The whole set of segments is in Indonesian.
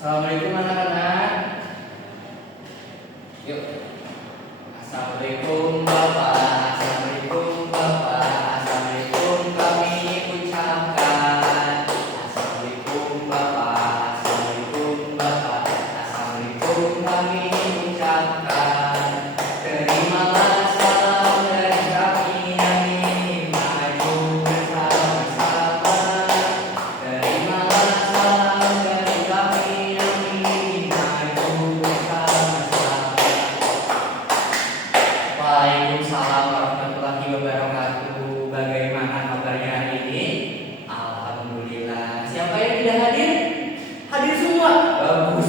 Assalamualaikum anak-anak. Yuk. Assalamualaikum Bapak. Assalamualaikum Bapak. Assalamualaikum kami ucapkan. Assalamualaikum Bapak. Assalamualaikum Bapak. Assalamualaikum kami ucapkan. Terimalah salam dari kami yang ingin maju bersama-sama. Terimalah salam dari kami yang ingin maju bersama-sama. Waalaikumsalam warahmatullahi wabarakatuh. Bagaimana kabarnya hari ini? Alhamdulillah. Siapa yang tidak hadir? Hadir semua. Bagus.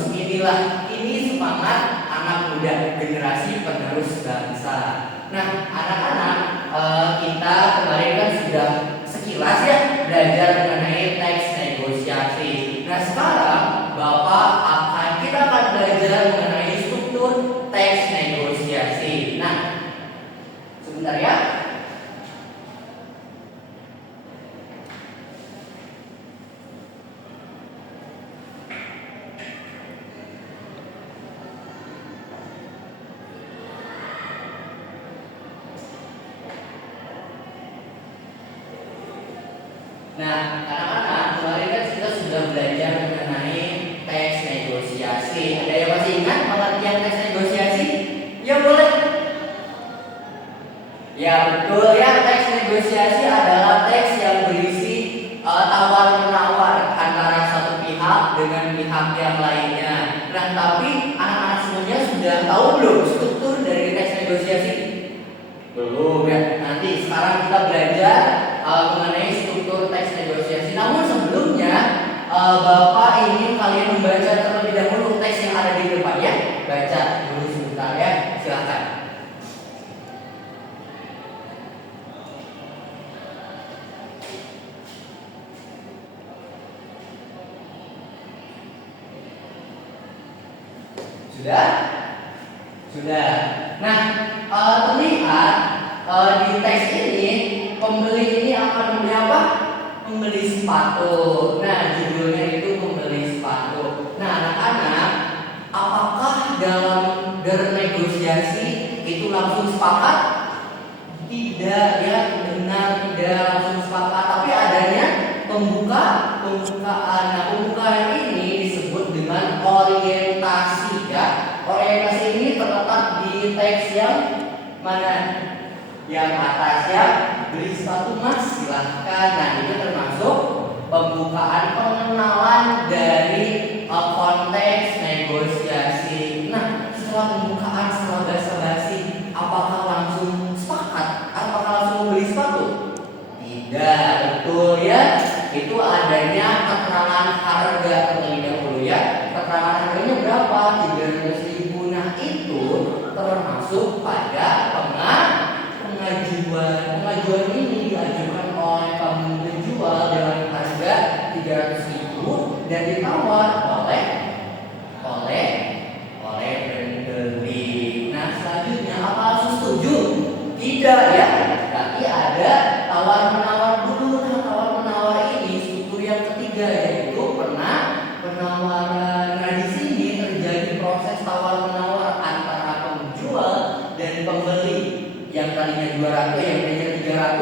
Ini semangat anak muda, generasi penerus bangsa. Nah, anak-anak, kita kemarin kan sudah sekilas ya belajar mengenai teks negosiasi. Nah, sekarang kita akan belajar mengenai struktur teks negosiasi. Nah, sebentar ya. Nah, anak-anak, kemarin kan kita sudah belajar mengenai teks negosiasi. Ada yang masih ingat pengertian teks negosiasi? Ya boleh. Ya betul ya, teks negosiasi adalah teks yang berisi tawar-menawar antara satu pihak dengan pihak yang lainnya. Nah, tapi anak-anak semuanya sudah tahu belum struktur dari teks negosiasi? Belum ya. Nanti sekarang kita belajar mengenai struktur teks negosiasi. Namun sebelumnya Bapak ingin kalian membaca terlebih dahulu teks yang ada di depan ya. Baca dulu sebentar ya. Silakan. Sudah? Sudah. Nah, terlihat di teks ini pembeli ini akan membeli apa? Membeli sepatu. Nah, judulnya itu membeli sepatu. Nah, anak-anak, apakah dalam bernegosiasi itu langsung sepakat? Tidak ya, benar tidak langsung sepakat. Tapi adanya pembukaan. Nah, pembukaan ini disebut dengan orientasi ya. Orientasi ini terletak di teks yang mana? Yang atas ya. Beli sepatu mas, silahkan. Nah, itu termasuk pembukaan pengenalan dari konteks negosiasi. Nah, setelah pembukaan, setelah basa-basi, apakah langsung sepakat? Apakah langsung membeli sepatu? Tidak, betul ya. Itu adanya keterangan harga terlebih dahulu ya. Keterangan harganya berapa? 300.000. Nah, itu termasuk pada pengajuan. Pengajuan ini diajukan oleh penjual dengan harga 300.000 dan ditawar oleh pembeli. Nah, selanjutnya apa langsung setuju? Tidak ya. Tapi ada tawar-menawar dulu. Nah, tawar-menawar ini struktur yang ketiga yaitu penawaran. Nah, di sini terjadi proses tawar-menawar antara penjual dan pembeli. Yang tadinya 200, yang tadinya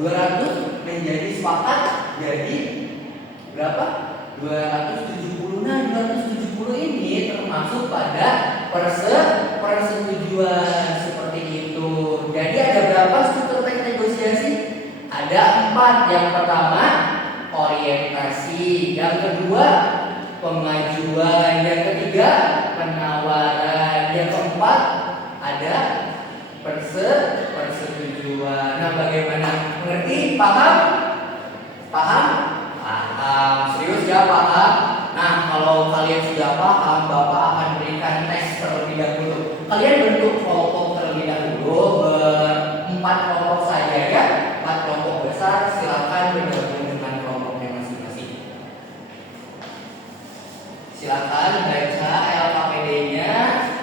200 menjadi sepakat jadi berapa? 270. Nah, 270 ini termasuk pada persetujuan seperti itu. Jadi ada berapa struktur teks negosiasi? Ada 4. Yang pertama orientasi, yang kedua pengajuan, yang ketiga penawaran, yang keempat ada persetujuan. Nah, bagaimana? Mengerti? Paham? Paham? Paham. Serius ya, paham? Nah, kalau kalian sudah paham, Bapak akan berikan teks terlebih dahulu. Kalian bentuk kelompok terlebih dahulu, berempat kelompok saja ya. 4 kelompok besar, silakan bergabung dengan kelompoknya masing-masing. Silakan baca LKPD-nya,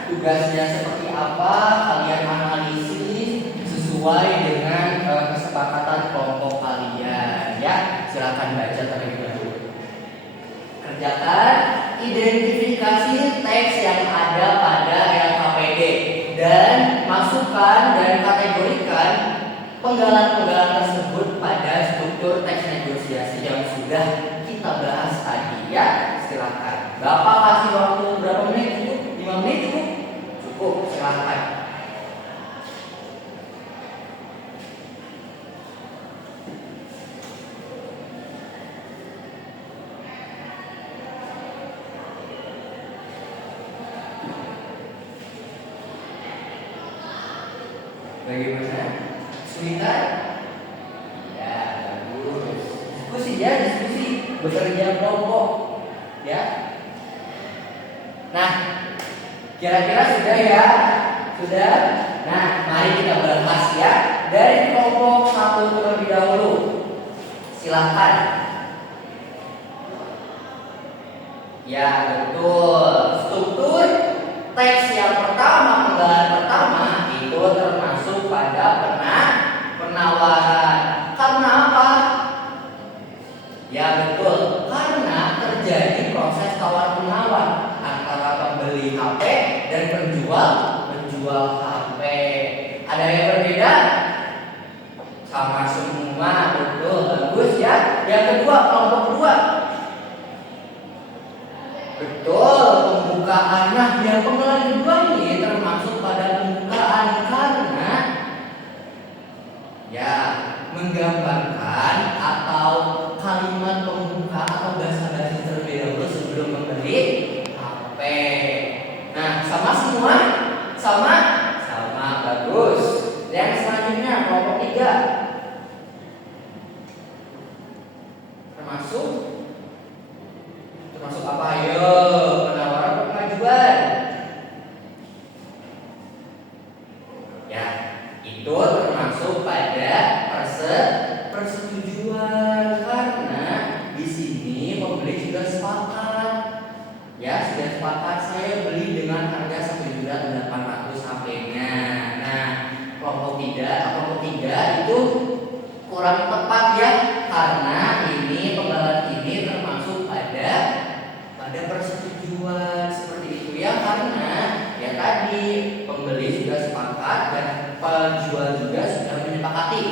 tugasnya seperti apa, kalian analisis sesuai dengan kesepakatan kelompok kalian ya. Silakan baca terlebih dahulu. Kerjakan identifikasi teks yang ada pada LKPD dan masukkan dan kategorikan penggalan-penggalan tersebut pada struktur teks negosiasi yang sudah kita bahas tadi ya. Silakan. Bapak kasih waktu berapa menit? Cukup? 5 menit cukup? Cukup, silakan. Bagaimana? Kesulitan? Ya, bagus. Diskusi ya, diskusi. Bekerja kelompok. Ya. Nah, kira-kira sudah ya? Sudah? Nah, mari kita bahas ya. Dari kelompok 1 terlebih dahulu. Silakan. Ya, betul. Struktur teks yang pertama, penggalan pertama itu termasuk pada penawaran. Karena apa? Ya betul, karena terjadi proses tawar menawar antara pembeli HP dan penjual HP. Ada yang berbeda? Sama semua, betul, bagus ya. Yang kedua, kelompok kedua. Betul, pembukaan. Nah, yang penggalan kedua ini termasuk pada pembukaan karena ya menggambarkan atau kalimat pembuka atau basa-basi terlebih dahulu sebelum membeli HP. Nah, sama semua? Sama? Sama, bagus. Yang selanjutnya kelompok 3. Termasuk apa? Ayo, penawaran pengajuan. Ya, itu termasuk pada persetujuan karena di sini pembeli sudah sepakat. Ya, sudah sepakat saya beli dengan harga 1.800.000 HP-nya. Nah, kelompok 3 itu kurang tepat ya karena ini penggalan ini termasuk pada persetujuan seperti itu ya karena ya tadi pembeli sudah sepakat dan penjual juga sudah menyepakati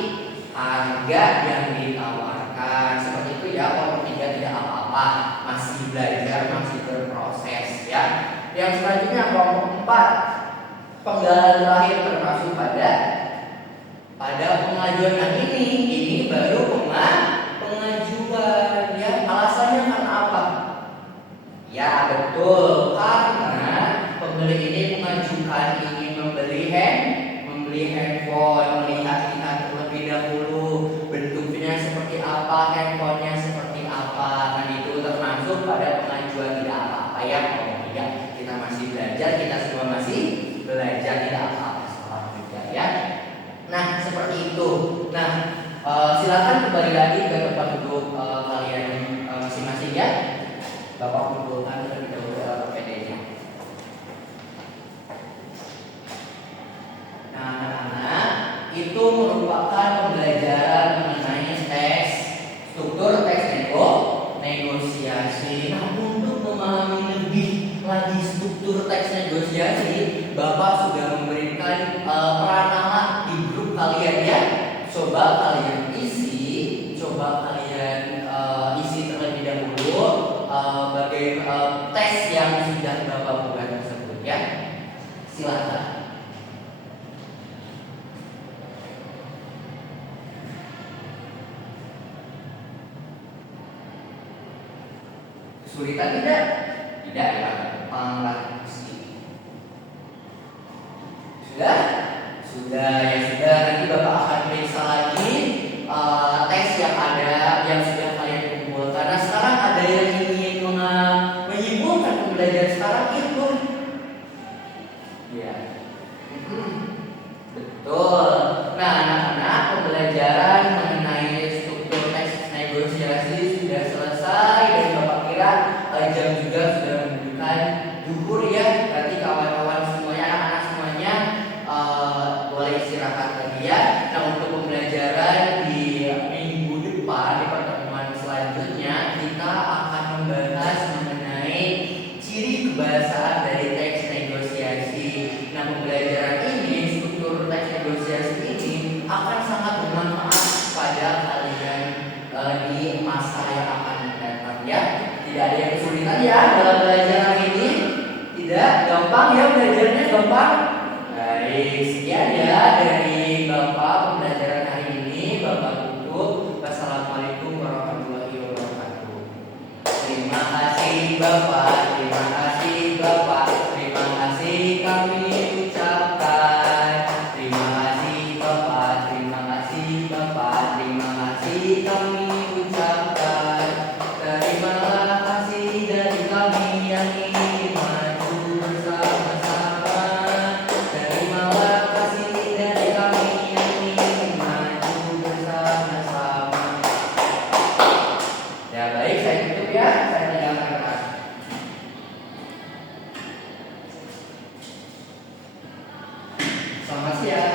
harga yang ditawarkan seperti itu ya. Kelompok 3 tidak apa-apa, masih belajar, masih berproses ya. Yang selanjutnya kelompok 4, penggalan terakhir termasuk pada pengajuan. Nah ini baru pengajuan ya. Alasannya karena apa? Ya betul, karena pembeli ini mengajukan ingin membeli handphone, melihat terlebih dahulu bentuknya seperti apa, handphonenya seperti apa. Dan itu termasuk pada pengajuan, tidak apa-apa ya. Ya, kita masih belajar, kita semua masih belajar, tidak apa-apa, salah juga ya. Nah seperti itu. Nah silakan kembali lagi ke tempat duduk kalian masing-masing ya. Bapak kumpulkan terlebih dahulu LKPD-nya. Nah, anak-anak, itu merupakan pembelajaran mengenai teks, struktur teks negosiasi. Nah, untuk memahami lebih lagi struktur teks negosiasi, Bapak sudah memberikan peranalan di grup kalian ya. Coba kalian isi terlebih dahulu tes yang sudah Bapak buat tersebut ya. Silakan. Kesulitan tidak? Tidak ya. Panglah sudah? Sudah ya sudah. Nanti Bapak akan periksa lagi tes yang ada yang sudah kalian kumpulkan. Nah sekarang ada yang ingin menyimpulkan pembelajaran sekarang itu ya. Betul. Nah anak-anak, pembelajaran mengenai struktur teks negosiasi sudah selesai dan Bapak kira jam juga sudah menunjukkan duhur ya. Berarti kawan-kawan semuanya, anak-anak semuanya boleh istirahat lagi ya. Nah untuk pembelajaran di minggu depan kesulitan ya dalam belajar hari ini? Tidak, gampang ya belajarnya, gampang. Baik, sekian ya dari Bapak pembelajaran hari ini. Bapak tutup. Wassalamualaikum warahmatullahi wabarakatuh. Terima kasih Bapak, terima kasih Bapak, terima kasih kami ucapkan. Terima kasih Bapak, terima kasih Bapak, terima kasih kami ucapkan. Terimalah kasih dari kami yang ingin maju bersama-sama. Terimalah kasih dari kami yang ingin maju bersama-sama. Ya baik, saya tutup ya. Saya tinggalkan kelas. Selamat siang.